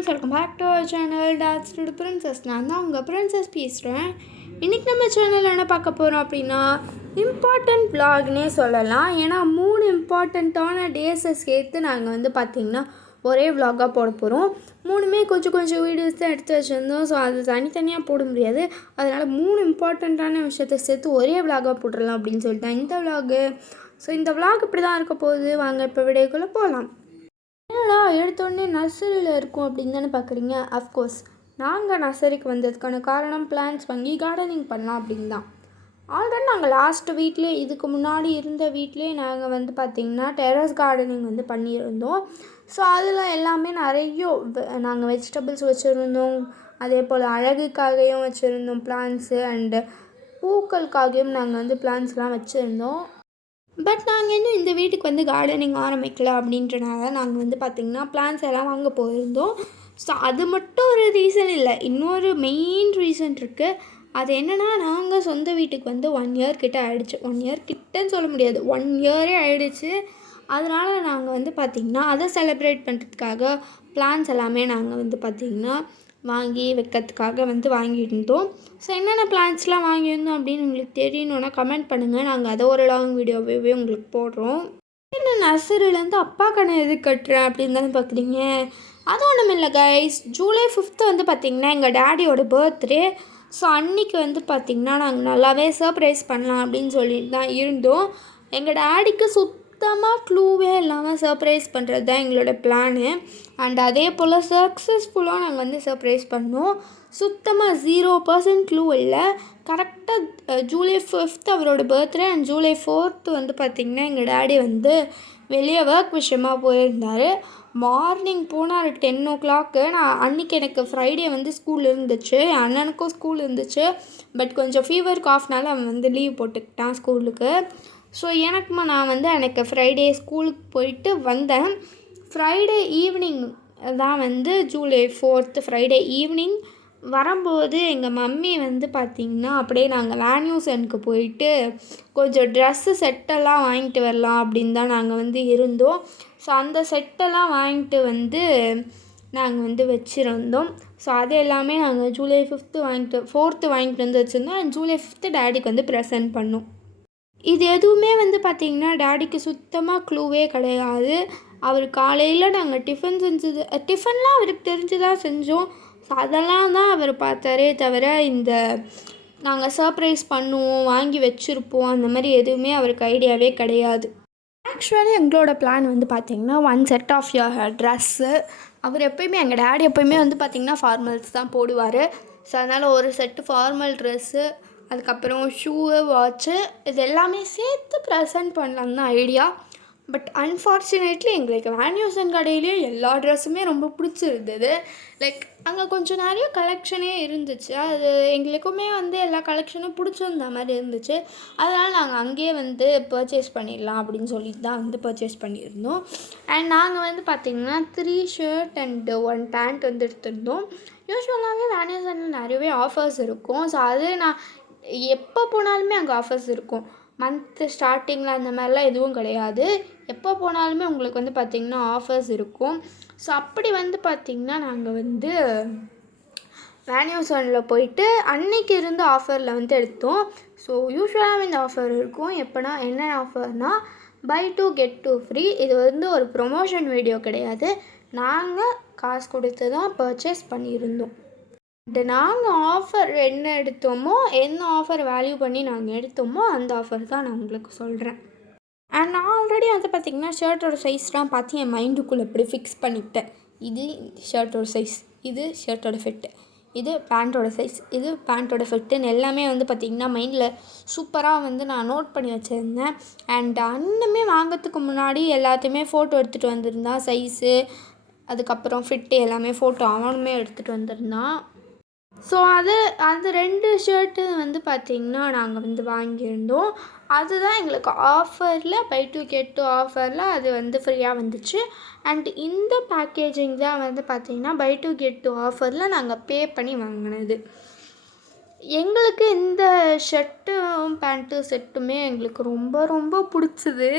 Friends, welcome back to our channel dots to princess. நான் தான் உங்கள் பிரின்சஸ் பேசுகிறேன். இன்றைக்கி நம்ம சேனலில் என்ன பார்க்க போகிறோம் அப்படின்னா, இம்பார்ட்டண்ட் விலாக்னே சொல்லலாம். ஏன்னா 3 இம்பார்ட்டண்ட்டான டேஸை சேர்த்து நாங்கள் பார்த்திங்கன்னா ஒரே விலாகாக போட போகிறோம். 3மே கொஞ்சம் வீடியோஸ் தான் எடுத்து வச்சுருந்தோம். ஸோ அது தனித்தனியாக போட முடியாது. அதனால் 3 இம்பார்ட்டண்ட்டான விஷயத்தை சேர்த்து ஒரே விலாகாக போட்டுடலாம் அப்படின்னு சொல்லிட்டேன் இந்த விலாகு. ஸோ இந்த விலாக் இப்படி தான் இருக்க போகுது. வாங்க இப்போ வீடியோக்குள்ளே போகலாம். என்னடா எடுத்தோடனே நர்சரியில் இருக்கும் அப்படின்னு தானே பார்க்குறீங்க. அஃப்கோர்ஸ் நாங்கள் நர்சரிக்கு வந்ததுக்கான காரணம் பிளான்ஸ் வாங்கி கார்டனிங் பண்ணலாம் அப்படின்னு தான். ஆல்ரெடி நாங்கள் லாஸ்ட் வீக்லேயே, இதுக்கு முன்னாடி இருந்த வீட்லேயே நாங்கள் பார்த்திங்கன்னா டெரஸ் கார்டனிங் பண்ணியிருந்தோம். ஸோ அதில் எல்லாமே நிறைய நாங்கள் வெஜிடபிள்ஸ் வச்சுருந்தோம். அதே போல் அழகுக்காகவும் வச்சுருந்தோம் பிளான்ஸு, அண்டு பூக்களுக்காகவும் நாங்கள் பிளான்ஸ்லாம் வச்சுருந்தோம். பட் நாங்கள் இன்னும் இந்த வீட்டுக்கு கார்டனிங் ஆரம்பிக்கல அப்படின்றனால நாங்கள் பார்த்திங்கன்னா பிளான்ஸ் எல்லாம் வாங்க போயிருந்தோம். ஸோ அது மட்டும் ஒரு ரீசன் இல்லை, இன்னொரு மெயின் ரீசன் இருக்குது. அது என்னென்னா, நாங்கள் சொந்த வீட்டுக்கு 1 இயர் கிட்ட ஆகிடுச்சு. 1 இயர் கிட்டன்னு சொல்ல முடியாது, 1 இயரே ஆகிடுச்சு. அதனால் நாங்கள் பார்த்திங்கன்னா அதை செலிப்ரேட் பண்ணுறதுக்காக பிளான்ஸ் எல்லாமே நாங்கள் பார்த்திங்கன்னா வாங்கி வைக்கிறதுக்காக வாங்கியிருந்தோம். ஸோ என்னென்ன பிளான்ஸ்லாம் வாங்கியிருந்தோம் அப்படின்னு உங்களுக்கு தெரியணுன்னா கமெண்ட் பண்ணுங்கள். நாங்கள் அதை ஒரு லாங் வீடியோவே உங்களுக்கு போடுறோம். என்ன நர்சரியிலேருந்து அப்பா கணை எது கட்டுறேன் அப்படின்னு தானே பார்க்குறீங்க. அது ஒன்றும் இல்லை கைஸ். ஜூலை 5th பார்த்திங்கன்னா எங்கள் டேடியோட பர்த்டே. ஸோ அன்றைக்கி பார்த்திங்கன்னா நாங்கள் நல்லாவே சர்ப்ரைஸ் பண்ணலாம் அப்படின்னு சொல்லிட்டு தான் இருந்தோம். எங்கள் டேடிக்கு சுத்தமாக க்ளூவே இல்லாமல் சர்ப்ரைஸ் பண்ணுறது தான் எங்களோட பிளானு. அண்ட் அதே போல் சக்ஸஸ்ஃபுல்லாக நாங்கள் சர்ப்ரைஸ் பண்ணோம். சுத்தமாக 0% க்ளூ இல்லை. கரெக்டாக ஜூலை 5th அவரோட பர்த்டே அண்ட் ஜூலை 4th பார்த்திங்கன்னா எங்கள் டேடி வெளியே ஒர்க் விஷயமாக போயிருந்தார். மார்னிங் போனார் 10 o'clock. நான் அன்றைக்கி எனக்கு ஃப்ரைடே ஸ்கூல் இருந்துச்சு, என் அண்ணனுக்கும் ஸ்கூல் இருந்துச்சு. பட் கொஞ்சம் ஃபீவர் காஃப்னால அவன் லீவ் போட்டுக்கிட்டான் ஸ்கூலுக்கு. ஸோ நான் எனக்கு ஃப்ரைடே ஸ்கூலுக்கு போயிட்டு வந்தேன். ஃப்ரைடே ஈவினிங் தான் ஜூலை 4th ஃப்ரைடே ஈவினிங் வரும்போது எங்கள் மம்மி பார்த்திங்கன்னா அப்படியே நாங்கள் வேன்யூசனுக்கு போயிட்டு கொஞ்சம் ட்ரெஸ்ஸு செட்டெல்லாம் வாங்கிட்டு வரலாம் அப்படின்னு தான் நாங்கள் இருந்தோம். ஸோ அந்த செட்டெல்லாம் வாங்கிட்டு நாங்கள் வச்சுருந்தோம். ஸோ அது எல்லாமே நாங்கள் ஜூலை 4th வாங்கிட்டு வச்சுருந்தோம். அண்ட் ஜூலை 5th டேடிக்கு ப்ரெசென்ட் பண்ணோம். இது எதுவுமே பார்த்திங்கன்னா டேடிக்கு சுத்தமாக க்ளூவே கிடையாது. அவர் காலையில் நாங்கள் டிஃபன்லாம் அவருக்கு தெரிஞ்சு தான் செஞ்சோம். ஸோ அதெல்லாம் தான் அவர் பார்த்தாரே தவிர நாங்கள் சர்ப்ரைஸ் பண்ணுவோம், வாங்கி வச்சுருப்போம், அந்த மாதிரி எதுவுமே அவருக்கு ஐடியாவே கிடையாது. ஆக்சுவலி எங்களோட பிளான் பார்த்திங்கன்னா 1 செட் ஆஃப் ட்ரெஸ்ஸு. அவர் எப்போயுமே, எங்கள் டேடி எப்போயுமே பார்த்திங்கன்னா ஃபார்மல்ஸ் தான் போடுவார். ஸோ அதனால் ஒரு செட்டு ஃபார்மல் ட்ரெஸ்ஸு, அதுக்கப்புறம் ஷூவு, வாட்ச்சு, இது எல்லாமே சேர்த்து ப்ரெசென்ட் பண்ணலாம் தான் ஐடியா. பட் அன்ஃபார்ச்சுனேட்லி எங்களுக்கு வேன்யூசன் கடையிலே எல்லா ட்ரெஸ்ஸுமே ரொம்ப பிடிச்சிருந்தது. லைக் அங்கே கொஞ்சம் நிறைய கலெக்ஷனே இருந்துச்சு. அது எங்களுக்குமே எல்லா கலெக்ஷனும் பிடிச்சிருந்த மாதிரி இருந்துச்சு. அதனால் நாங்கள் அங்கேயே பர்ச்சேஸ் பண்ணிடலாம் அப்படின்னு சொல்லிட்டு தான் பர்ச்சேஸ் பண்ணியிருந்தோம். அண்ட் நாங்கள் பார்த்திங்கன்னா 3 ஷர்ட் அண்டு 1 பேண்ட் எடுத்திருந்தோம். யூஸ்வலாகவே வேன்யூசனில் நிறையவே ஆஃபர்ஸ் இருக்கும். ஸோ அது நான் எப்போ போனாலுமே அங்கே ஆஃபர்ஸ் இருக்கும். மந்த்து ஸ்டார்டிங்கில் அந்த மாதிரிலாம் எதுவும் கிடையாது. எப்போ போனாலுமே உங்களுக்கு பார்த்திங்கன்னா ஆஃபர்ஸ் இருக்கும். ஸோ அப்படி பார்த்திங்கன்னா நாங்கள் வேன்யூசனில் போயிட்டு அன்னைக்கு இருந்த ஆஃபரில் எடுத்தோம். ஸோ யூஸ்வலாக இந்த ஆஃபர் இருக்கும். எப்போனா என்ன ஆஃபர்னால் buy 2 get 2 ஃப்ரீ. இது ஒரு ப்ரொமோஷன் வீடியோ கிடையாது. நாங்கள் காசு கொடுத்து தான் பர்ச்சேஸ் பண்ணியிருந்தோம். நாங்கள் ஆஃபர் என்ன எடுத்தோமோ, என்ன ஆஃபர் வேல்யூ பண்ணி நாங்கள் எடுத்தோமோ அந்த ஆஃபர் தான் நான் உங்களுக்கு சொல்கிறேன். அண்ட் நான் ஆல்ரெடி பார்த்திங்கன்னா ஷர்ட்டோட சைஸ்லாம் பார்த்து என் மைண்டுக்குள்ளே எப்படி ஃபிக்ஸ் பண்ணிக்கிட்டேன். இது ஷர்ட்டோட சைஸ், இது ஷர்ட்டோட ஃபிட்டு, இது பேண்ட்டோட சைஸ், இது பேண்ட்டோட ஃபிட்டுன்னு எல்லாமே பார்த்திங்கன்னா மைண்டில் சூப்பராக நான் நோட் பண்ணி வச்சுருந்தேன். அண்ட் அண்ணமே வாங்கிறதுக்கு முன்னாடி எல்லாத்தையுமே ஃபோட்டோ எடுத்துகிட்டு வந்திருந்தான். சைஸு, அதுக்கப்புறம் ஃபிட்டு எல்லாமே ஃபோட்டோ அவனுமே எடுத்துகிட்டு வந்திருந்தான். ஸோ அது 2 ஷர்ட்டு பார்த்திங்கன்னா நாங்கள் வாங்கியிருந்தோம். அதுதான் எங்களுக்கு ஆஃபரில் buy 2 get 2 ஆஃபரில் அது ஃப்ரீயாக வந்துச்சு. அண்ட் இந்த பேக்கேஜிங் தான் பார்த்திங்கன்னா buy 2 get 2 ஆஃபரில் நாங்கள் பே பண்ணி வாங்கினது. எங்களுக்கு இந்த ஷர்ட்டும் பேண்ட்டு செட்டுமே எங்களுக்கு ரொம்ப ரொம்ப பிடிச்சது.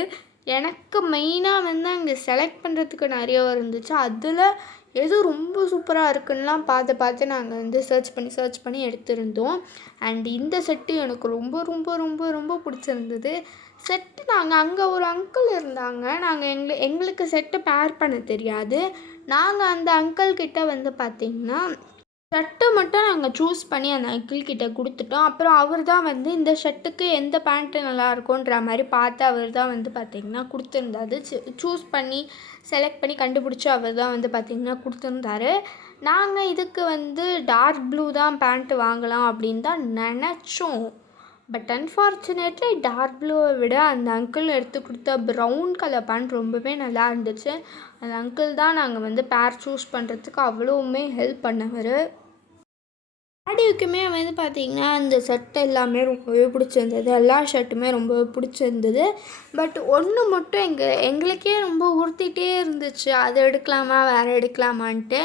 எனக்கு மெயினாக அங்கே செலக்ட் பண்ணுறதுக்கு நிறைய இருந்துச்சு. அதில் எது ரொம்ப சூப்பராக இருக்குன்னுலாம் பார்த்து நாங்கள் வந்து சர்ச் பண்ணி எடுத்திருந்தோம். அண்ட் இந்த செட்டு எனக்கு ரொம்ப ரொம்ப ரொம்ப ரொம்ப பிடிச்சிருந்தது. செட்டு நாங்கள் அங்கே ஒரு அங்கிள் இருந்தாங்க. எங்களுக்கு செட்டு பேர் பண்ண தெரியாது. நாங்கள் அந்த அங்கிள் கிட்ட வந்து பார்த்திங்கன்னா ஷர்ட்டை மட்டும் நாங்கள் சூஸ் பண்ணி அந்த அங்கிள் கிட்ட கொடுத்துட்டோம். அப்புறம் அவர் தான் வந்து இந்த ஷர்ட்டுக்கு எந்த பேண்ட்டு நல்லாயிருக்குன்ற மாதிரி பார்த்து அவர் தான் வந்து பார்த்திங்கன்னா கொடுத்துருந்தாரு. சூஸ் பண்ணி செலக்ட் பண்ணி கண்டுபிடிச்சி அவர் தான் வந்து பார்த்திங்கன்னா கொடுத்துருந்தாரு. நாங்கள் இதுக்கு வந்து டார்க் ப்ளூ தான் பேண்ட்டு வாங்கலாம் அப்படின்னு தான் நினச்சோம். பட் அன்ஃபார்ச்சுனேட்லி டார்க் ப்ளூவை விட அந்த அங்கிள் எடுத்து கொடுத்த ப்ரௌன் கலர் பேண்ட் ரொம்பவே நல்லா இருந்துச்சு. அந்த அங்கிள் தான் நாங்கள் வந்து பேர் சூஸ் பண்ணுறதுக்கு அவ்வளோவுமே ஹெல்ப் பண்ணவர். டாடிக்குமே வந்து பார்த்திங்கன்னா அந்த ஷர்ட் எல்லாமே ரொம்பவே பிடிச்சிருந்தது. எல்லா ஷர்ட்டுமே ரொம்பவே பிடிச்சிருந்தது. பட் ஒன்று மட்டும் எங்களுக்கே ரொம்ப உறுத்திட்டே இருந்துச்சு, அதை எடுக்கலாமா வேறு எடுக்கலாமான்ட்டு.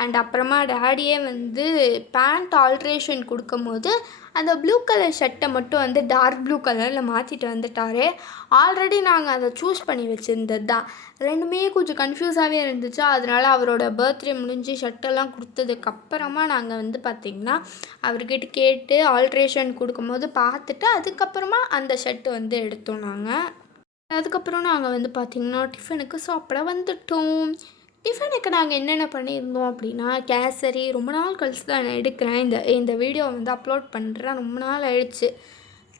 அண்ட் அப்புறமா டாடியே வந்து பேண்ட் ஆல்ட்ரேஷன் கொடுக்கும்போது அந்த ப்ளூ கலர் ஷர்ட்டை மட்டும் வந்து டார்க் ப்ளூ கலரில் மாற்றிட்டு வந்துட்டார். ஆல்ரெடி நாங்கள் அதை சூஸ் பண்ணி வச்சுருந்தது தான். ரெண்டுமே கொஞ்சம் கன்ஃபியூஸாகவே இருந்துச்சு. அதனால் அவரோட பர்த்டே முடிஞ்சு ஷர்ட்டெல்லாம் கொடுத்ததுக்கப்புறமா நாங்கள் வந்து பார்த்திங்கன்னா அவர்கிட்ட கேட்டு ஆல்ட்ரேஷன் கொடுக்கும்போது பார்த்துட்டு அதுக்கப்புறமா அந்த ஷர்ட்டு வந்து எடுத்தோம் நாங்கள். அதுக்கப்புறம் நாங்கள் வந்து பார்த்திங்கன்னா டிஃபனுக்கு சாப்பிட வந்துட்டோம். டிஃபனுக்கு நாங்கள் என்னென்ன பண்ணியிருந்தோம் அப்படின்னா கேசரி. ரொம்ப நாள் கழிச்சு தான் நான் எடுக்கிறேன். இந்த வீடியோ வந்து அப்லோட் பண்ணுறேன். ரொம்ப நாள் ஆயிடுச்சு,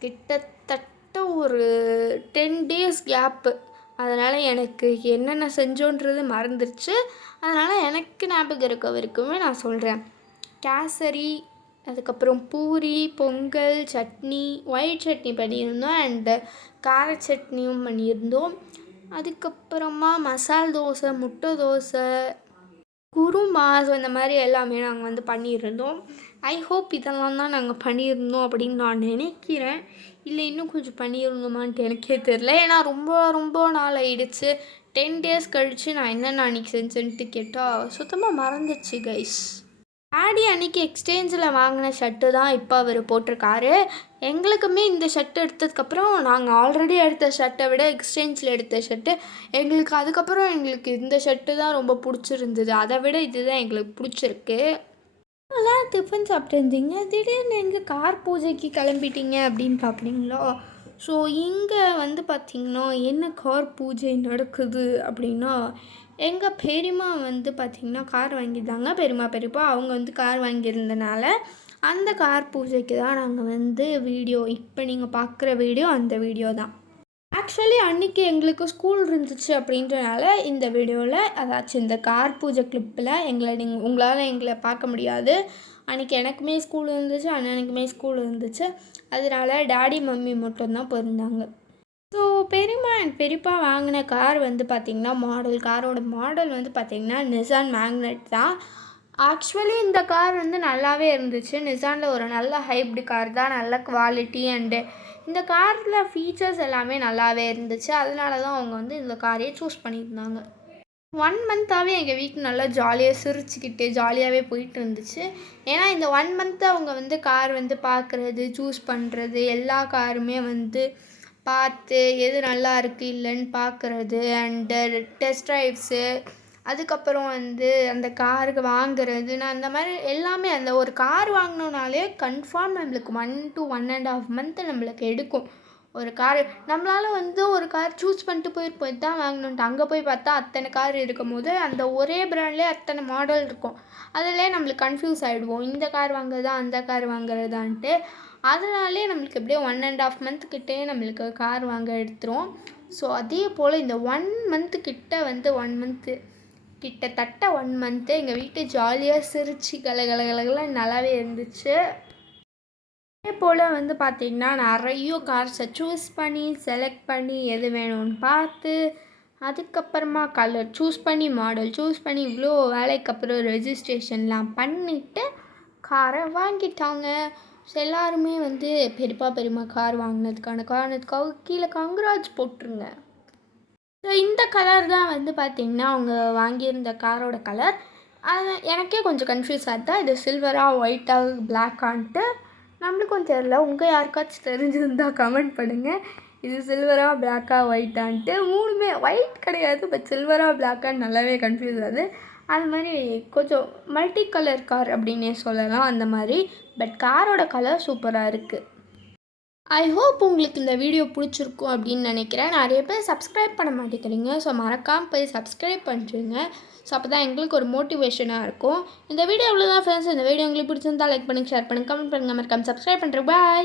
கிட்டத்தட்ட ஒரு 10 days கேப்பு. அதனால் எனக்கு என்னென்ன செஞ்சோன்றது மறந்துடுச்சு. அதனால் எனக்கு ஞாபகம் இருக்க வரைக்குமே நான் சொல்கிறேன். கேசரி, அதுக்கப்புறம் பூரி, பொங்கல், சட்னி, ஒயிட் சட்னி பண்ணியிருந்தோம். அண்டு கார சட்னியும் பண்ணியிருந்தோம். அதுக்கப்புறமா மசால் தோசை, முட்டை தோசை, குருமா, ஸோ இந்த மாதிரி எல்லாமே நாங்கள் வந்து பண்ணியிருந்தோம். ஐ ஹோப் இதெல்லாம் தான் நாங்கள் பண்ணியிருந்தோம் அப்படின்னு நான் நினைக்கிறேன். இல்லை இன்னும் கொஞ்சம் பண்ணியிருந்தோமான்ட்டு எனக்கே தெரில. ஏன்னா ரொம்ப ரொம்ப நாள் ஆயிடுச்சு. 10 days கழித்து நான் என்னென்ன அன்றைக்கி செஞ்சேன்ட்டு கேட்டால் சுத்தமாக மறந்துடுச்சு கைஸ். டாடி அன்றைக்கி எக்ஸ்சேஞ்சில் வாங்கின ஷர்ட்டு தான் இப்போ அவர் போட்டிருக்காரு. எங்களுக்குமே இந்த ஷர்ட் எடுத்ததுக்கப்புறம் நாங்கள் ஆல்ரெடி எடுத்த ஷர்ட்டை விட எக்ஸ்சேஞ்சில் எடுத்த ஷர்ட்டு எங்களுக்கு இந்த ஷர்ட்டு தான் ரொம்ப பிடிச்சிருந்தது. அதை விட இது தான் எங்களுக்கு பிடிச்சிருக்கு. நல்லா டிஃபன் சாப்பிட்டுருந்தீங்க, திடீர்னு எங்கே கார் பூஜைக்கு கிளம்பிட்டீங்க அப்படின்னு பார்க்குறீங்களா? ஸோ இங்கே வந்து பார்த்திங்கன்னா என்ன கார் பூஜை நடக்குது அப்படின்னா, எங்கள் பெரியம்மா வந்து பார்த்திங்கன்னா கார் வாங்கியிருந்தாங்க. பெரியப்பா அவங்க வந்து கார் வாங்கியிருந்தனால அந்த கார் பூஜைக்கு தான் நாங்கள் வந்து இப்போ நீங்கள் பார்க்குற வீடியோ அந்த வீடியோ தான். ஆக்சுவலி அன்றைக்கி எங்களுக்கு ஸ்கூல் இருந்துச்சு அப்படின்றனால இந்த வீடியோவில் அதாச்சும் இந்த கார் பூஜை கிளிப்பில் உங்களால் எங்களை பார்க்க முடியாது. அன்றைக்கி எனக்குமே ஸ்கூல் இருந்துச்சு, அண்ணனுக்குமே ஸ்கூல் இருந்துச்சு. அதனால் டாடி மம்மி மட்டும்தான் போயிருந்தாங்க. ஸோ பெரியம்மா அண்ட் பெரியப்பா வாங்கின கார் வந்து பார்த்திங்கன்னா காரோட மாடல் வந்து பார்த்திங்கன்னா நிசான் மேக்னெட் தான். ஆக்சுவலி இந்த கார் வந்து நல்லாவே இருந்துச்சு. நிசானில் ஒரு நல்ல ஹைப்ரிட் கார் தான், நல்ல குவாலிட்டி. அண்டு இந்த காரில் ஃபீச்சர்ஸ் எல்லாமே நல்லாவே இருந்துச்சு. அதனால தான் அவங்க வந்து இந்த காரையே சூஸ் பண்ணியிருந்தாங்க. 1 month எங்கள் வீட்டில் நல்லா ஜாலியாக சிரிச்சுக்கிட்டு ஜாலியாகவே போயிட்டு இருந்துச்சு. ஏன்னா இந்த 1 month அவங்க வந்து கார் வந்து பார்க்குறது, சூஸ் பண்ணுறது, எல்லா காருமே வந்து பார்த்து எது நல்லா இருக்குது இல்லைன்னு பார்க்குறது, அண்டு டெஸ்ட் ட்ரைவ்ஸு, அதுக்கப்புறம் வந்து அந்த காருக்கு வாங்குறது. நான் அந்த மாதிரி எல்லாமே அந்த ஒரு கார் வாங்கினோனாலே கன்ஃபார்ம் நம்மளுக்கு 1 to 1.5 month நம்மளுக்கு எடுக்கும். ஒரு கார் நம்மளால் வந்து ஒரு கார் சூஸ் பண்ணிட்டு போய் தான் வாங்கணுன்ட்டு அங்கே போய் பார்த்தா அத்தனை கார் இருக்கும் போது அந்த ஒரே ப்ராண்ட்லேயே அத்தனை மாடல் இருக்கும். அதிலே நம்மளுக்கு கன்ஃபியூஸ் ஆகிடுவோம், இந்த கார் வாங்குறதா அந்த கார் வாங்குறதான்ட்டு. அதனாலே நம்மளுக்கு எப்படியோ 1.5 month கிட்டே நம்மளுக்கு கார் வாங்க எடுத்துரும். ஸோ அதே போல் இந்த 1 month கிட்ட வந்து 1 month கிட்டத்தட்ட 1 month எங்கள் வீட்டு ஜாலியாக சிரித்து கலகலகலகலாம் நல்லாவே இருந்துச்சு. அதே போல் வந்து பார்த்திங்கன்னா நிறைய கார்ஸை சூஸ் பண்ணி செலக்ட் பண்ணி எது வேணும்னு பார்த்து அதுக்கப்புறமா கலர் சூஸ் பண்ணி மாடல் சூஸ் பண்ணி இவ்வளோ வேலைக்கு அப்புறம் ரெஜிஸ்ட்ரேஷன்லாம் பண்ணிவிட்டு காரை வாங்கிட்டாங்க. ஸோ எல்லாருமே வந்து பெரியம்மா கார் வாங்கினதுக்கான காரணத்துக்காக கீழே கங்க்ராட்ஸ் போட்டுருங்க. ஸோ இந்த கலர் தான் வந்து பார்த்திங்கன்னா அவங்க வாங்கியிருந்த காரோட கலர். அது எனக்கே கொஞ்சம் கன்ஃபியூஸ் ஆகிட்டா இது சில்வராக ஒயிட்டாக பிளாக்கான்ட்டு நம்மளுக்கும் தெரில. உங்கள் யாருக்காச்சும் தெரிஞ்சிருந்தால் கமெண்ட் பண்ணுங்கள். இது சில்வராக பிளாக்காக ஒயிட்டான்ட்டு. 3மே ஒயிட் கிடையாது, பட் சில்வராக பிளாக்கான்னு நல்லாவே கன்ஃபியூஸ் ஆகுது. அது மாதிரி கொஞ்சம் மல்டி கலர் கார் அப்படின்னே சொல்லலாம் அந்த மாதிரி. பட் காரோட கலர் சூப்பராக இருக்குது. ஐ ஹோப் உங்களுக்கு இந்த வீடியோ பிடிச்சிருக்கும் அப்படின்னு நினைக்கிறேன். நிறைய பேர் சப்ஸ்கிரைப் பண்ண மாட்டேங்கிறீங்க. ஸோ மறக்காமல் போய் சப்ஸ்கிரைப் பண்ணிட்டுருங்க. ஸோ அப்போ தான் எங்களுக்கு ஒரு மோட்டிவேஷனாக இருக்கும். இந்த வீடியோ அவ்வளோதான் ஃப்ரெண்ட்ஸ். இந்த வீடியோ உங்களுக்கு பிடிச்சிருந்தா லைக் பண்ணுங்கள், ஷேர் பண்ணுங்கள், கமெண்ட் பண்ணுங்கள், மறக்காமல் சப்ஸ்கிரைப் பண்ணுறேன். பாய்.